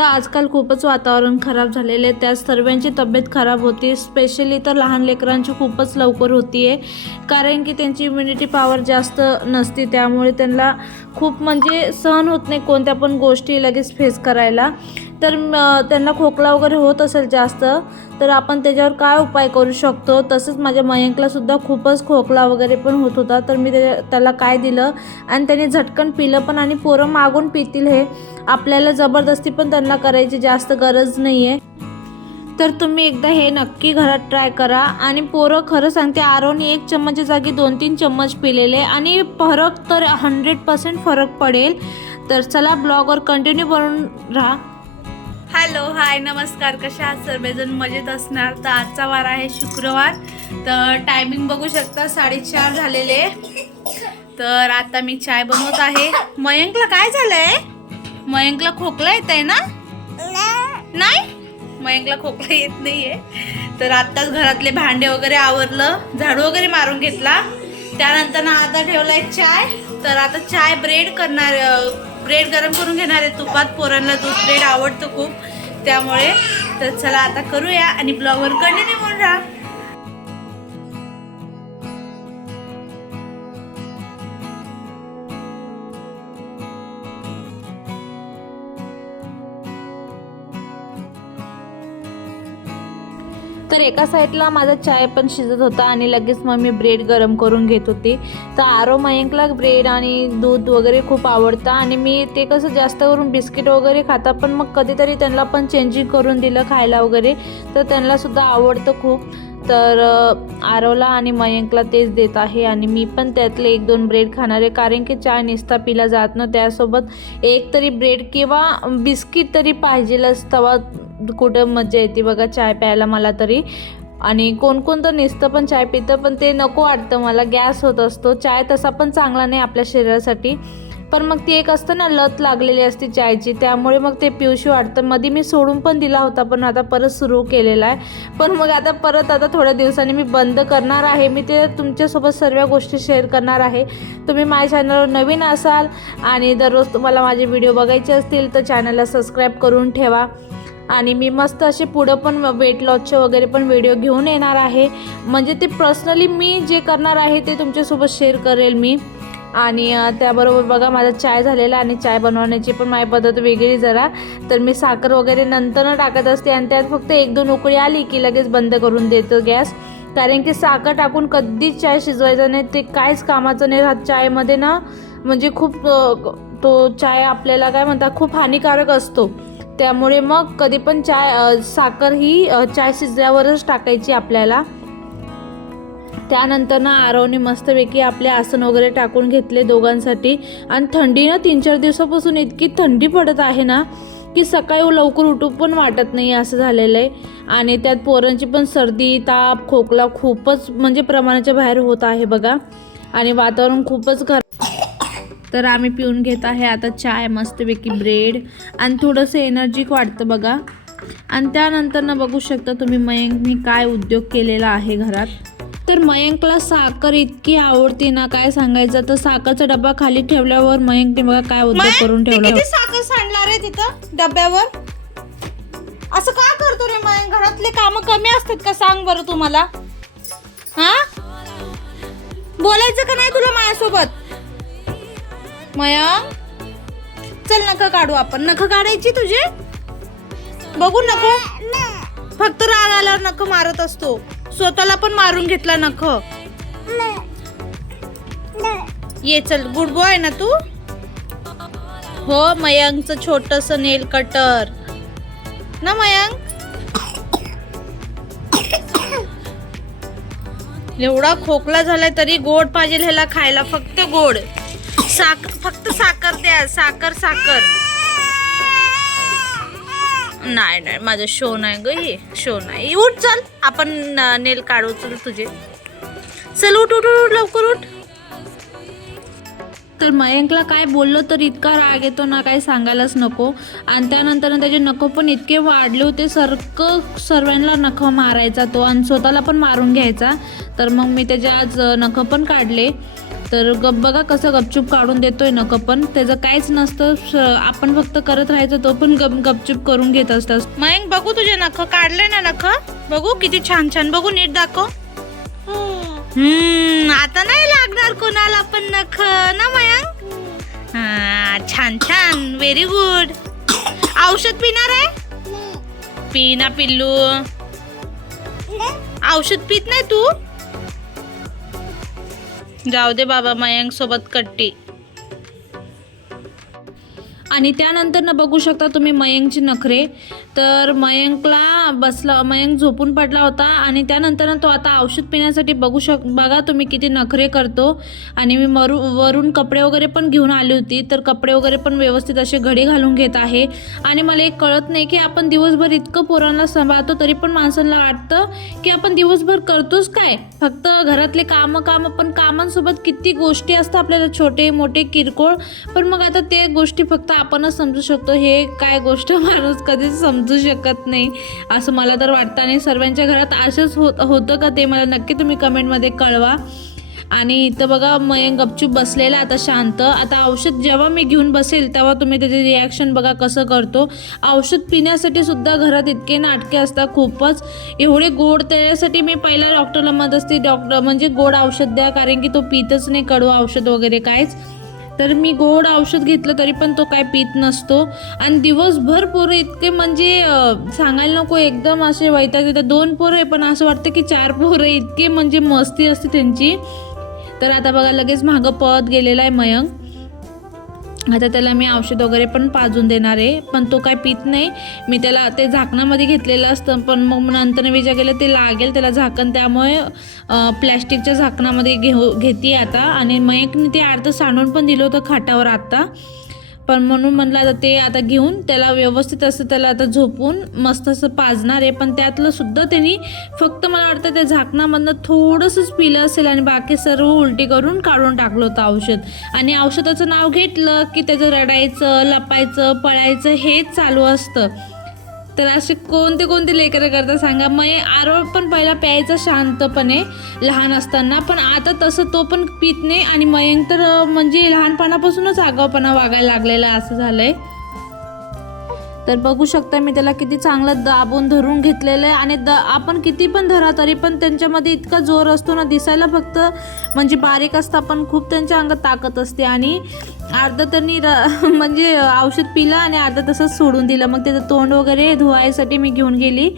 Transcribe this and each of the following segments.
तर आजकाल खूपच वातावरण खराब झालेले आहे. त्यात सर्वांची तब्येत खराब होती. स्पेशली तर लहान लेकरांची खूपच लवकर होती आहे कारण की त्यांची इम्युनिटी पॉवर जास्त नसते. त्यामुळे त्यांना खूप म्हणजे सहन होत नाही कोणत्या पण गोष्टी लगेच फेस करायला. तर त्यांना खोकला वगैरे होत असेल जास्त तर आपण त्याच्यावर काय उपाय करू शकतो? तसंच माझ्या मयंकलासुद्धा खूपच खोकला वगैरे पण होत होता तर मी ते- त्याला काय दिलं? आणि त्याने झटकन पिलं पण आणि पोरं मागून पितील हे. आपल्याला जबरदस्ती पण त्यांना करायची जास्त गरज नाही आहे तर तुम्ही एकदा हे नक्की घरात ट्राय करा. आणि पोरं खरं सांगते आरोने एक चम्मचच्या जागी दोन तीन चम्मच पिलेले आणि फरक तर हंड्रेड पर्सेंट फरक पडेल. तर चला ब्लॉगवर कंटिन्यू बनून राहा. हॅलो हाय नमस्कार. कशा आहात? सर्वजण मजेत असणार. तर आजचा वार आहे शुक्रवार. तर टायमिंग बघू शकता साडेचार झालेले. तर आता मी चाय बनवत आहे. मयंकला काय झालंय? मयंकला खोकला येत आहे ना? नाही? मयंकला खोकला येत नाहीये. तर आत्ताच घरातले भांडे वगैरे आवरलं. झाडू वगैरे मारून घेतला. त्यानंतर ना आता ठेवलाय चाय. तर आता चाय ब्रेड करणार ब्रेड गरम करून घेणार आहे. तुपात पोरांना दूध ब्रेड आवडतं खूप. त्यामुळे तर चला आता करूया आणि ब्लॉगवर कंटिन्यू म्हणून राहा. तर एका साईडला माझा चाय पण शिजत होता आणि लगेच मग मी ब्रेड गरम करून घेत होती. तर आरो मयंकला ब्रेड आणि दूध वगैरे खूप आवडतं आणि मी ते कसं जास्त करून बिस्किट वगैरे खाता पण मग कधीतरी त्यांना पण चेंजिंग करून दिलं खायला वगैरे. तर त्यांनासुद्धा आवडतं खूप. तर आरोला आरवला आणि मयंकला तेच देत आहे आणि मी पण त्यातले एक दोन ब्रेड खाणार आहे. कारण की चाय निस्ता पिला जात ना त्यासोबत एक तरी ब्रेड किंवा बिस्किट तरी पाहिजेलच. तवा कुठं मजा येते बघा चाय प्यायला मला तरी. आणि कोणकोण तर नेसतं पण चाय पितं पण ते नको वाटतं मला. गॅस होत असतो. चाय तसा पण चांगला नाही आपल्या शरीरासाठी. पण मग ती एक असतं ना लत लागलेली असते चायची. त्यामुळे मग ते पिऊशी वाटतं मध्ये मी सोडून पण दिला होता पण आता परत सुरू केलेला आहे. पण मग आता परत आता थोड्या दिवसांनी मी बंद करणार आहे. मी ते तुमच्यासोबत सर्व गोष्टी शेअर करणार आहे. तुम्ही माझ्या चॅनलवर नवीन असाल आणि दररोज तुम्हाला माझे व्हिडिओ बघायचे असतील तर चॅनलला सबस्क्राईब करून ठेवा. आणि मी मस्त असे पुढं पण वेट लॉसचे वगैरे पण व्हिडिओ घेऊन येणार आहे. म्हणजे ते पर्सनली मी जे करणार आहे ते तुमच्यासोबत शेअर करेल मी. आणि त्याबरोबर बघा माझा चाय झालेला आणि चाय बनवण्याची पण माझी पद्धत वेगळी जरा. तर मी साखर वगैरे नंतर टाकत असते आणि त्यात फक्त एक दोन उकळी आली की लगेच बंद करून देतो गॅस. कारण की साखर टाकून कधीच चाय शिजवायचा नाही ते काहीच कामाचं नाही. राहत चायमध्ये ना म्हणजे खूप तो चाय आपल्याला काय म्हणतात खूप हानिकारक असतो. त्यामुळे मग कधी पण चाय साखर ही चाय शिजल्यावरच टाकायची आपल्याला. त्यानंतर ना आरवने मस्तपैकी आपले आसन वगैरे टाकून घेतले दोघांसाठी. आणि थंडी ना तीन चार दिवसापासून इतकी थंडी पडत आहे ना की सकाळी लवकर उठू पण वाटत नाही असं झालेलं आहे. आणि त्यात पोरांची पण सर्दी ताप खोकला खूपच म्हणजे प्रमाणाच्या बाहेर होत आहे बघा. आणि वातावरण खूपच खराब. तर आम्ही पिऊन घेत आहे आता चाय मस्तपैकी ब्रेड. आणि थोडंसं एनर्जिक वाटतं बघा. आणि त्यानंतर ना बघू शकता तुम्ही मयंकनी काय उद्योग केलेला आहे घरात. तर मयंकला साखर इतकी आवडते ना काय सांगायचं? तर साखरचा डबा खाली ठेवल्यावर मयंकने बघा काय उद्योग करून ठेवला किती साखर सांडणार आहे तिथं डब्यावर? असं का करतो रे मग घरातले काम कमी असतात का? सांग बरं तुम्हाला. हा? बोलायचं का नाही तुला माझ्यासोबत? मयंक चल नख काढू आपण. नख काढायची तुझे? बघू नख. फक्त राग आल्यावर नख मारत असतो. स्वतःला पण मारून घेतला नख ये चल गुड बॉय ना तू? हो मयंकचं छोटस नेल कटर. ना मयंक? एवढा खोकला झालाय तरी गोड पाहिजे ह्याला खायला फक्त गोड. साखर फक्त साखर द्या साखर साखर. नाही नाही माझं शो नाही ग हे शो नाही. उठ चल आपण नेल काढू चल तुझे. चल उठ उठ उठ लवकर उठ. तर मयंकला काय बोललो तर इतका राग येतो ना काय सांगायलाच नको. आणि त्यानंतर त्याचे नखं पण इतके वाढले होते सारखं सर्वांना नख मारायचा तो आणि स्वतःला पण मारून घ्यायचा. तर मग मी त्याचे आज नख पण काढले. तर गप बघा कसं गपचूप काढून देतोय नकं पण त्याचं काहीच नसतं. आपण फक्त करत राहायचं तो पण गप गपचूप करून घेत असतात मयंक बघू तुझे नख. काढले ना नख? बघू किती छान छान. बघू नीट दाखव. हम्म आता नाही लागणार कोणाला पण नख ना मयंक? हा छान छान. व्हेरी गुड औषध पिणार आहे? पी ना पिल्लू. औषध पित नाही तू? जाऊ दे बाबा मयंक सोबत कट्टी. आणि त्यानंतर ना बघू शकता तुम्ही मयंकचे नखरे. तर मयंकला बसला मयंक झोपून पडला होता आणि त्यानंतर तो आता औषध पिण्यासाठी बघू शक बघा तुम्ही किती नखरे करतो. आणि मी मरू वरून कपडे वगैरे पण घेऊन आली होती तर कपडे वगैरे पण व्यवस्थित असे घडी घालून घेत आहे. आणि मला एक कळत नाही की आपण दिवसभर इतकं पोरांना सांभाळतो तरी पण माणसांना वाटतं की आपण दिवसभर करतोच काय? फक्त घरातले कामं कामं पण कामांसोबत किती गोष्टी असतात आपल्याला छोटे मोठे किरकोळ. पण मग आता ते गोष्टी फक्त आपणच समजू शकतो हे काय गोष्ट माणूस कधीच समजू शकत नाही. असं मला तर वाटतं आणि सर्वांच्या घरात असंच होत होतं का ते मला नक्की तुम्ही कमेंटमध्ये कळवा. आणि इथं बघा मयंक गपचूप बसलेला आता शांत. आता औषध जेव्हा मी घेऊन बसेल तेव्हा तुम्ही त्याचे रिॲक्शन बघा कसं करतो. औषध पिण्यासाठी सुद्धा घरात इतके नाटके असतात खूपच. एवढे गोड त्याच्यासाठी मी पहिला डॉक्टरला मत असते. डॉक्टर म्हणजे गोड औषध द्या कारण की तो पितच नाही कडू औषध वगैरे काहीच. तर मी गोड औषध घेतलं तरी पण तो काय पित नसतो. आणि दिवसभर पोरं इतके म्हणजे सांगायला नको एकदम असे वैताग येतात. दोन पोरं आहे पण असं वाटतं की चार पोरं इतके म्हणजे मस्ती असते त्यांची. तर आता बघा लगेच मागं पळत गेलेला आहे मयंक. आता त्याला मी औषध वगैरे पण पाजून देणार आहे पण तो काय पित नाही. मी त्याला ते झाकणामध्ये घेतलेलं असतं पण मग नंतर विचार केलं ते लागेल त्याला झाकण. त्यामुळे प्लॅस्टिकच्या झाकणामध्ये घेऊ घेते आता. आणि मग एक मी ते अर्ध सांडून पण दिलं होतं खाटावर आत्ता. पण म्हणून म्हणलं आता ते आता घेऊन त्याला व्यवस्थित असं त्याला आता झोपून मस्त असं पाजणार आहे. पण त्यातलं सुद्धा त्यांनी फक्त मला वाटतं त्या झाकणामधनं थोडंसंच पिलं असेल आणि बाकी सर्व उलटी करून काढून टाकलं होतं औषध. आणि औषधाचं नाव घेतलं की त्याचं रडायचं लपायचं पळायचं हेच चालू असतं. तर असे कोणते कोणते लेकरं करता सांगा. मग आरोळ पण पहिला प्यायचा शांतपणे लहान असताना पण आता तसं तो पण पित नाही आणि मयंक तर म्हणजे लहानपणापासूनच आगावपणा वागायला लागलेला असं झालंय. तर बघू शकता मी त्याला किती चांगलं दाबून धरून घेतलेलं आहे आणि द आपण किती पण धरा तरी पण त्यांच्यामध्ये इतका जोर असतो ना दिसायला फक्त म्हणजे बारीक असता पण खूप त्यांच्या अंगात ताकद असते आणि अर्धा त्यांनी र म्हणजे औषध पिलं आणि अर्धा तसंच सोडून दिलं. मग त्याचं तोंड वगैरे धुवायसाठी मी घेऊन गेली.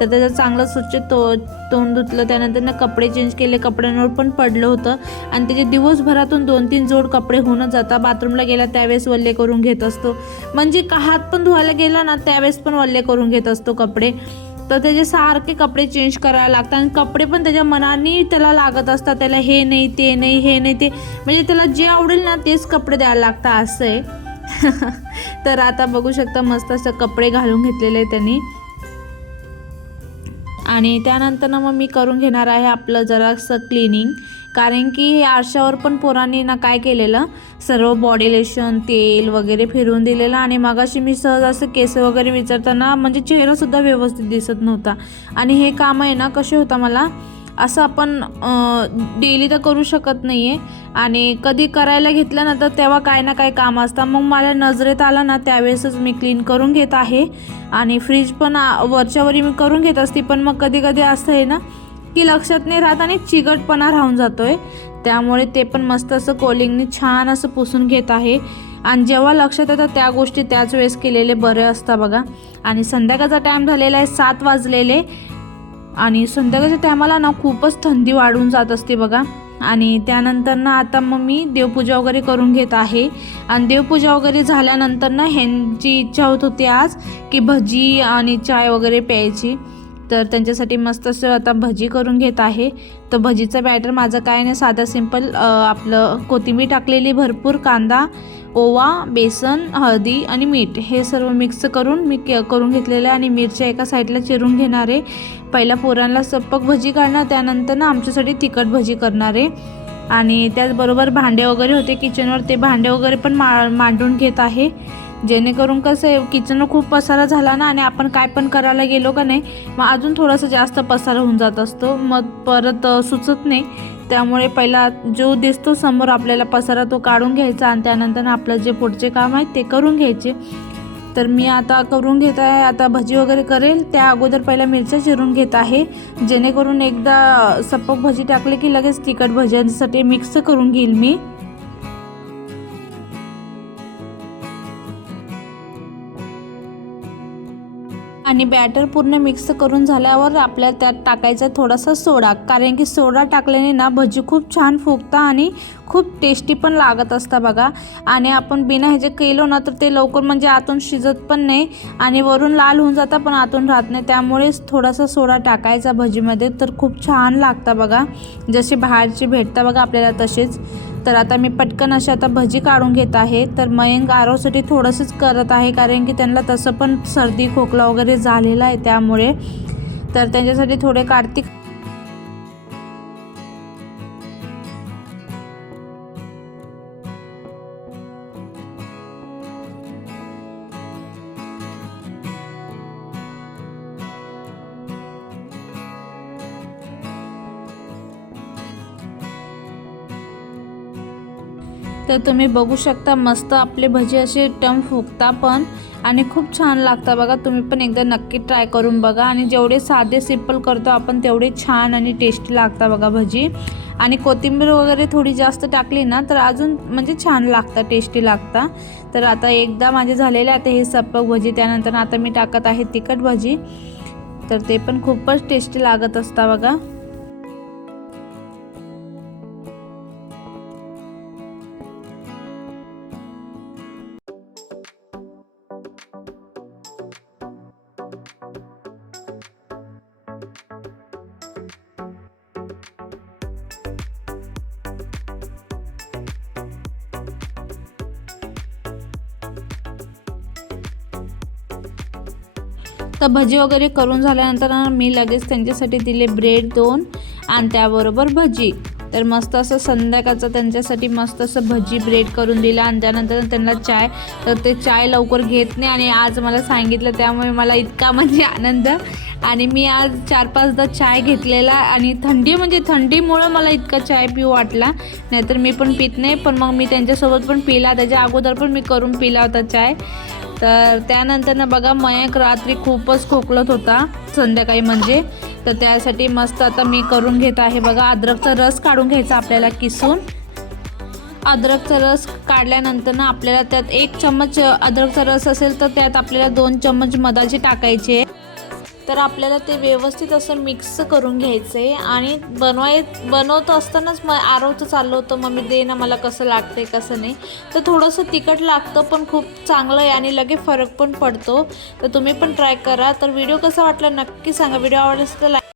तर त्याचं चांगलं स्वच्छ तो तोंड धुतलं. त्यानंतर ना कपडे चेंज केले. कपड्यांवर पण पडलं होतं. आणि त्याचे दिवसभरातून दोन तीन जोड कपडे होऊनच जातात. बाथरूमला गेला त्यावेळेस वल्ले करून घेत असतो. म्हणजे का हात पण धुवायला गेला ना त्यावेळेस पण वल्ले करून घेत असतो कपडे. तर त्याचे सारखे कपडे चेंज करायला लागतात आणि कपडे पण त्याच्या मनाने त्याला लागत असतात. त्याला हे नाही ते नाही हे नाही ते. म्हणजे त्याला जे आवडेल ना तेच कपडे द्यायला लागतात असं. आहे तर आता बघू शकता मस्त असं कपडे घालून घेतलेले आहे त्यांनी. आणि त्यानंतर ना मग मी करून घेणार आहे आपलं जरासं क्लिनिंग कारण की हे आरशावर पण पोरांनी ना काय केलेलं? सर्व बॉडी लेशन तेल वगैरे फिरवून दिलेलं आणि मगाशी मी सहज असं केस वगैरे विचारताना म्हणजे चेहरासुद्धा व्यवस्थित दिसत नव्हता. आणि हे काम आहे ना कसे होता मला? असं आपण डेली तर करू शकत नाही आहे आणि कधी करायला घेतलं ना तर तेव्हा काय ना काय काम असतं. मग मला नजरेत आलं ना त्यावेळेसच मी क्लीन करून घेत आहे. आणि फ्रीज पण वरच्यावरी मी करून घेत असते. पण मग कधी कधी असं आहे ना की लक्षात नाही राहत आणि चिकटपणा राहून जातोय. त्यामुळे ते पण मस्त असं कोलिंगने छान असं पुसून घेत आहे. आणि जेव्हा लक्षात येतं त्या गोष्टी त्याच वेळेस केलेले बरे असतात बघा. आणि संध्याकाळचा टाईम झालेला आहे सात वाजलेले. आणि संध्याकाळच्या टायमाला ना खूपच थंडी वाढून जात असते बघा. आणि त्यानंतर ना आता मग मी देवपूजा वगैरे करून घेत आहे. आणि देवपूजा वगैरे झाल्यानंतर ना ह्यांची इच्छा होत होती आज की भजी आणि चाय वगैरे प्यायची. तर त्यांच्यासाठी मस्त असं आता भजी करून घेत आहे. तर भजीचं बॅटर माझं काय नाही साधं सिंपल आपलं कोथिंबीर टाकलेली भरपूर कांदा ओवा बेसन हळदी आणि मीठ. हे सर्व मिक्स करून मी के- करून घेतलेलं आहे आणि मिरच्या एका साईडला चिरून घेणार आहे. पहिला पोरांना सप्पक भजी काढणार त्यानंतर ना आमच्यासाठी तिखट भजी करणार आहे. आणि त्याचबरोबर भांडे वगैरे होते किचनवर ते भांडे वगैरे पण मा मांडून घेत आहे. जेणेकरून कसं आहे किचन खूप पसारा झाला ना आणि आपण काय पण करायला गेलो का नाही मग अजून थोडासा जास्त पसारा होऊन जात असतो. मग परत सुचत नाही. त्यामुळे पहिला जो दिसतो समोर आपल्याला पसारा तो काढून घ्यायचा आणि त्यानंतर आपलं जे पुढचे काम आहे ते करून घ्यायचे. तर मी आता करून घेत आहे आता भजी वगैरे करेल. त्या अगोदर पहिला मिरच्या चिरून घेत आहे. जेणेकरून एकदा सपक भजी टाकले की लगेच तिखट भज्यांसाठी मिक्स करून घेईल मी. आणि बॅटर पूर्ण मिक्स करून झाल्यावर आपल्या त्यात टाकायचा थोडासा सोडा. कारण की सोडा टाकल्याने ना भजी खूप छान फुगता आणि खूप टेस्टी पण लागत असता बघा. आणि आपण बिना ह्याचे केलो ना तर ते लवकर म्हणजे आतून शिजत पण नाही आणि वरून लाल होऊन जातं पण आतून राहत नाही. त्यामुळेच थोडासा सोडा टाकायचा भजीमध्ये तर खूप छान लागतं बघा. जसे बाहेरचे भेटता बघा आपल्याला तसेच. तर आता मी पटकन अशी आता भजी काढून घेत आहे. तर मयंक आरोसाठी थोडंसंच करत आहे कारण की त्यांना तसं पण सर्दी खोकला वगैरे झालेला आहे त्यामुळे. तर त्यांच्यासाठी थोडे कार्तिक तर तुम्ही बघू शकता मस्त आपले भजी असे टम फुगता पण आणि खूप छान लागता बघा. तुम्ही पण एकदा नक्की ट्राय करून बघा. आणि जेवढे साधे सिंपल करतो आपण तेवढे छान आणि टेस्टी लागता बघा भजी. आणि कोथिंबीर वगैरे थोडी जास्त टाकली ना तर अजून म्हणजे छान लागतं टेस्टी लागता तर आता एकदा माझे झालेले आता हे सपक भजी त्यानंतर आता मी टाकत आहे तिखट भजी. तर ते पण खूपच टेस्टी लागत असता बघा. तर भजी वगैरे करून झाल्यानंतर मी लगेच त्यांच्यासाठी दिले ब्रेड दोन आणि त्याबरोबर भजी. तर मस्त असं संध्याकाळचं त्यांच्यासाठी मस्त असं भजी ब्रेड करून दिलं आणि त्यानंतर त्यांना चाय. तर ते चाय लवकर घेत नाही आणि आज मला सांगितलं त्यामुळे मला इतका म्हणजे आनंद. आणि मी आज चार पाचदा चाय घेतलेला आणि थंडी म्हणजे थंडीमुळं मला इतका चाय पिऊ वाटला. नाहीतर मी पण पित नाही पण मग मी त्यांच्यासोबत पण पिला. त्याच्या अगोदर पण मी करून पिला होता चाय. तर त्यानंतर ना बघा मयक रात्री खूपच खोकलत होता संध्याकाळी म्हणजे. तर त्यासाठी मस्त आता मी करून घेत आहे बघा अद्रकचा रस काढून घ्यायचा आपल्याला किसून. अद्रकचा रस काढल्यानंतर ना आपल्याला त्यात एक चम्मच अद्रकचा रस असेल तर त्यात आपल्याला दोन चम्मच मधाचे टाकायचे तर आपल्याला ते व्यवस्थित असं मिक्स करून घ्यायचं आहे आणि बनवाय बनवत असतानाच मग आरवचं चाललं होतं मग मी दे ना मला कसं लागतं आहे कसं नाही. तर थोडंसं तिखट लागतं पण खूप चांगलं आहे आणि लगेच फरक पण पडतो. तर तुम्ही पण ट्राय करा. तर व्हिडिओ कसा वाटला नक्की सांगा. व्हिडिओ आवडला तर लाईक